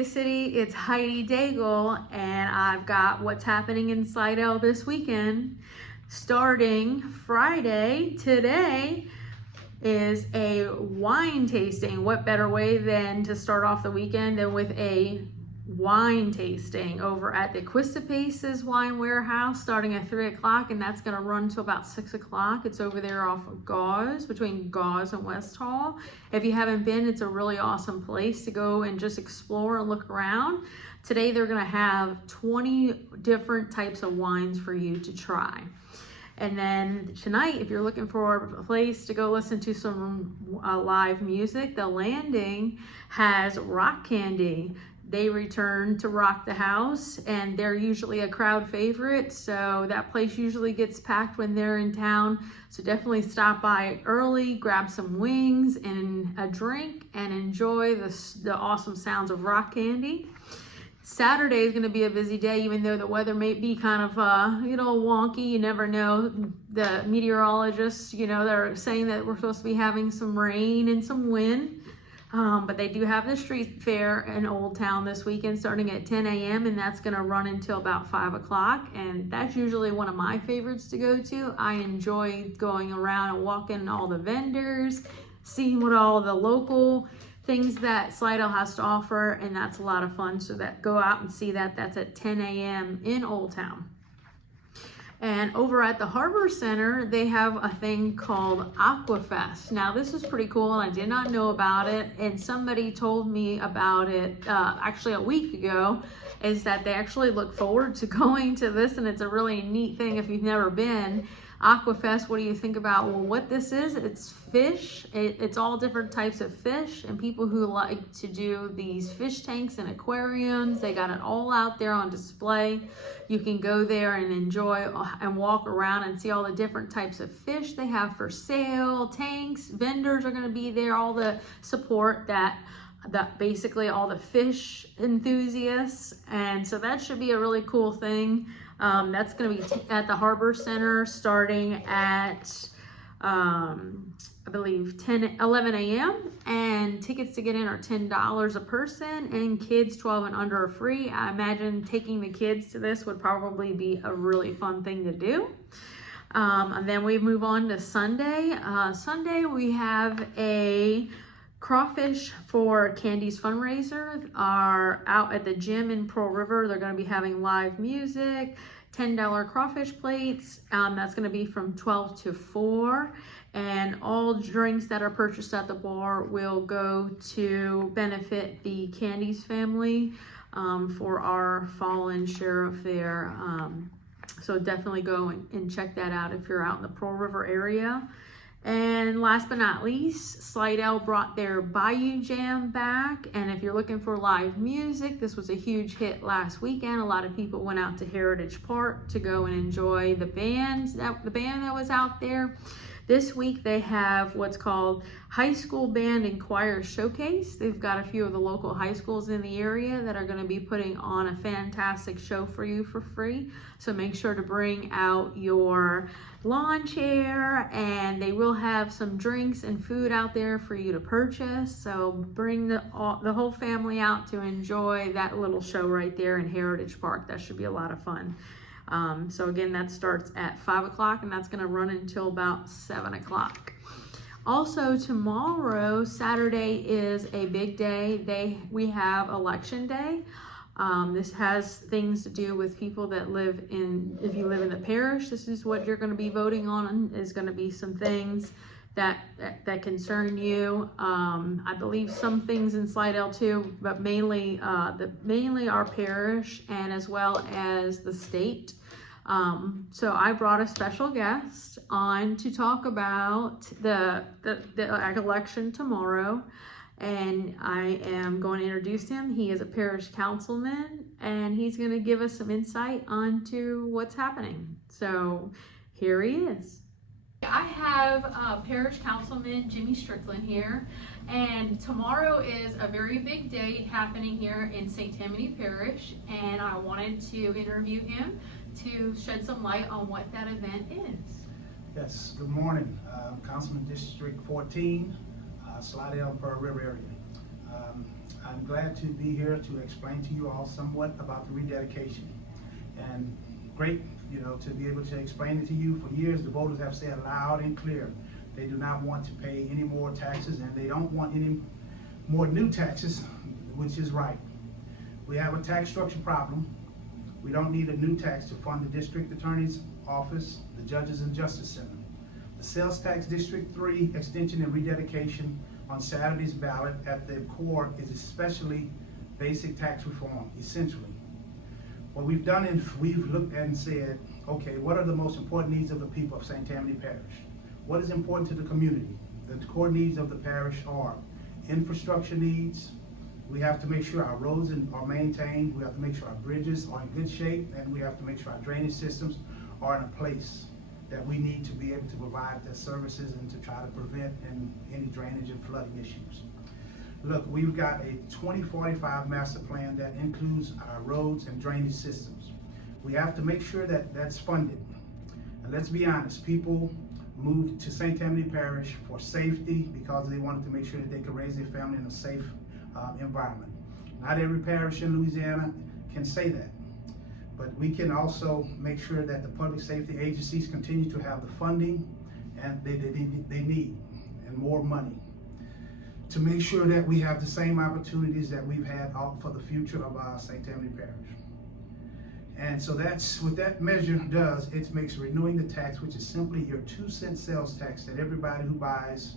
Camellia City. It's Heidi Daigle, and I've got what's happening in Slidell this weekend. Starting Friday, today is a wine tasting. What better way than to start off the weekend than with a wine tasting over at the Quistapace's Wine Warehouse, starting at 3 o'clock, and that's going to run till about 6 o'clock. It's over there off of Gauze, between Gauze and West Hall. If you haven't been, it's a really awesome place to go and just explore and look around. Today they're going to have 20 different types of wines for you to try. And then tonight, if you're looking for a place to go listen to some live music, the Landing has Rock Candy. They return to rock the house, and they're usually a crowd favorite, so that place usually gets packed when they're in town. So definitely stop by early, grab some wings and a drink, and enjoy the awesome sounds of Rock Candy. Saturday is going to be a busy day, even though the weather may be kind of wonky. You never know. The meteorologists, they're saying that we're supposed to be having some rain and some wind. But they do have the street fair in Old Town this weekend starting at 10 a.m. and that's going to run until about 5 o'clock. And that's usually one of my favorites to go to. I enjoy going around and walking all the vendors, seeing what all the local things that Slidell has to offer, and that's a lot of fun. So go out and see that. That's at 10 a.m. in Old Town. And over at the Harbor Center, they have a thing called Aquafest. Now, this is pretty cool, and I did not know about it. And somebody told me about it actually a week ago, is that they actually look forward to going to this, and it's a really neat thing if you've never been. Aquafest, what do you think about? Well, what this is, it's fish. It's all different types of fish, and people who like to do these fish tanks and aquariums, they got it all out there on display. You can go there and enjoy and walk around and see all the different types of fish they have for sale. Tanks, vendors are going to be there, all the support that basically all the fish enthusiasts, and so that should be a really cool thing. That's going to be at the Harbor Center starting at I believe 11 a.m. and tickets to get in are $10 a person, and kids 12 and under are free. I imagine taking the kids to this would probably be a really fun thing to do. And then we move on to Sunday. Sunday we have a Crawfish for Candy's fundraiser are out at the gym in Pearl River. They're going to be having live music, $10 crawfish plates. That's going to be from 12 to 4. And all drinks that are purchased at the bar will go to benefit the Candy's family for our fallen sheriff there. So definitely go and check that out if you're out in the Pearl River area. And last but not least, Slidell brought their Bayou Jam back. And if you're looking for live music, this was a huge hit last weekend. A lot of people went out to Heritage Park to go and enjoy the band that was out there. This week they have what's called High School Band and Choir Showcase. They've got a few of the local high schools in the area that are going to be putting on a fantastic show for you for free. So make sure to bring out your lawn chair, and they will have some drinks and food out there for you to purchase. So bring the whole family out to enjoy that little show right there in Heritage Park. That should be a lot of fun. So again, that starts at 5 o'clock and that's going to run until about 7 o'clock. Also tomorrow, Saturday, is a big day. We have Election Day. This has things to do with people that if you live in the parish, this is what you're going to be voting on, is going to be some things that concern you. I believe some things in Slidell too, but mainly our parish and as well as the state. So I brought a special guest on to talk about the election tomorrow, and I am going to introduce him. He is a parish councilman, and he's going to give us some insight onto what's happening. So here he is. I have Parish Councilman Jimmy Strickland here, and tomorrow is a very big day happening here in St. Tammany Parish, and I wanted to interview him to shed some light on what that event is. Yes, good morning. Councilman District 14, Slidell, Pearl River area. I'm glad to be here to explain to you all somewhat about the rededication. And great, to be able to explain it to you. For years, the voters have said loud and clear, they do not want to pay any more taxes, and they don't want any more new taxes, which is right. We have a tax structure problem. We don't need a new tax to fund the district attorney's office, the judges and justice center. The sales tax District 3 extension and rededication on Saturday's ballot at the core is especially basic tax reform, essentially. What we've done is we've looked and said, okay, what are the most important needs of the people of St. Tammany Parish? What is important to the community? The core needs of the parish are infrastructure needs. We have to make sure our roads are maintained. We have to make sure our bridges are in good shape, and we have to make sure our drainage systems are in a place that we need to be able to provide the services and to try to prevent any drainage and flooding issues. Look, we've got a 2045 master plan that includes our roads and drainage systems. We have to make sure that that's funded. And let's be honest, people moved to St. Tammany Parish for safety because they wanted to make sure that they could raise their family in a safe environment. Not every parish in Louisiana can say that, but we can also make sure that the public safety agencies continue to have the funding and they need and more money to make sure that we have the same opportunities that we've had out for the future of our St. Tammany Parish. And so that's what that measure does. It makes renewing the tax, which is simply your 2-cent sales tax that everybody who buys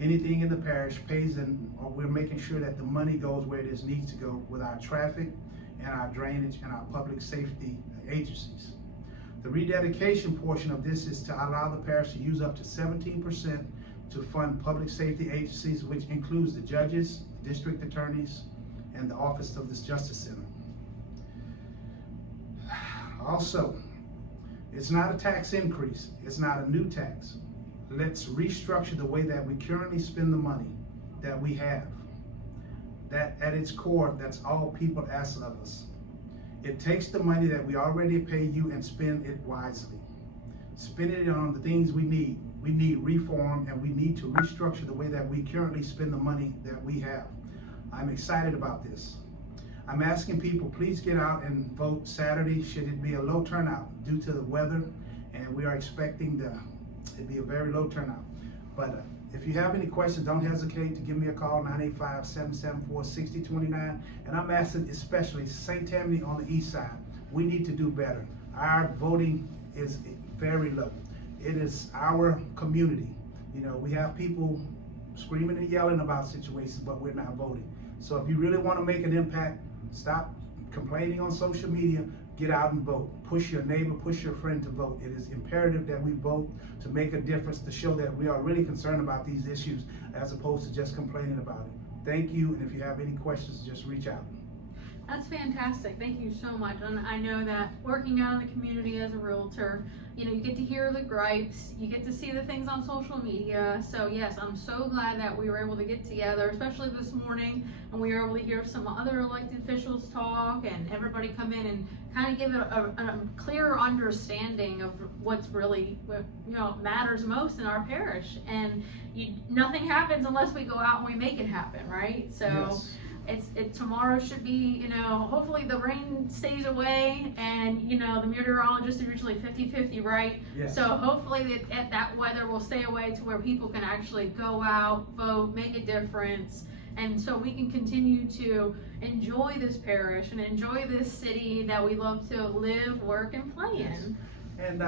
anything in the parish pays, or we're making sure that the money goes where it needs to go with our traffic and our drainage and our public safety agencies. The rededication portion of this is to allow the parish to use up to 17% to fund public safety agencies, which includes the judges, district attorneys, and the Office of the Justice Center. Also, it's not a tax increase. It's not a new tax. Let's restructure the way that we currently spend the money that we have. That at its core, that's all people ask of us. It takes the money that we already pay you and spend it wisely. Spend it on the things we need. We need reform, and we need to restructure the way that we currently spend the money that we have. I'm excited about this. I'm asking people, please get out and vote Saturday, should it be a low turnout due to the weather, and we are expecting it'd be a very low turnout. But if you have any questions, don't hesitate to give me a call, 985-774-6029. And I'm asking especially St. Tammany on the east side, we need to do better. Our voting is very low. It is our community. We have people screaming and yelling about situations, but we're not voting. So if you really want to make an impact, stop complaining on social media, get out and vote. Push your neighbor, push your friend to vote. It is imperative that we vote to make a difference, to show that we are really concerned about these issues as opposed to just complaining about it. Thank you, and if you have any questions, just reach out. That's fantastic. Thank you so much. And I know that working out in the community as a realtor, you get to hear the gripes, you get to see the things on social media. So yes, I'm so glad that we were able to get together, especially this morning, and we were able to hear some other elected officials talk and everybody come in and kind of give a clearer understanding of what's really, matters most in our parish. And nothing happens unless we go out and we make it happen, right? So. Yes. Tomorrow should be, hopefully the rain stays away, and the meteorologist is usually 50-50, right? Yes. So hopefully that weather will stay away to where people can actually go out, vote, make a difference, and so we can continue to enjoy this parish and enjoy this city that we love to live, work, and play in. And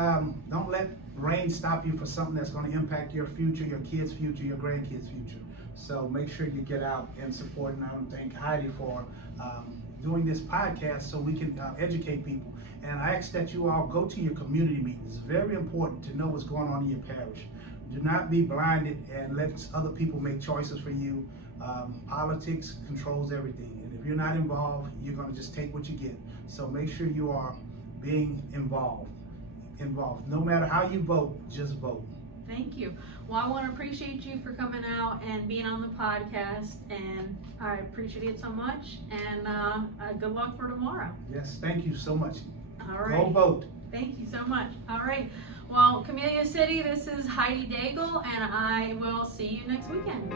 don't let rain stop you for something that's going to impact your future, your kids' future, your grandkids' future. So make sure you get out and support, and I want to thank Heidi for doing this podcast so we can educate people. And I ask that you all go to your community meetings. It's very important to know what's going on in your parish. Do not be blinded and let other people make choices for you. Politics controls everything, and if you're not involved, you're going to just take what you get. So make sure you are being involved. No matter how you vote, just vote. Thank you. Well, I want to appreciate you for coming out and being on the podcast, and I appreciate it so much, and good luck for tomorrow. Yes, thank you so much. All right. Go vote. Thank you so much. All right. Well, Camellia City, this is Heidi Daigle, and I will see you next weekend.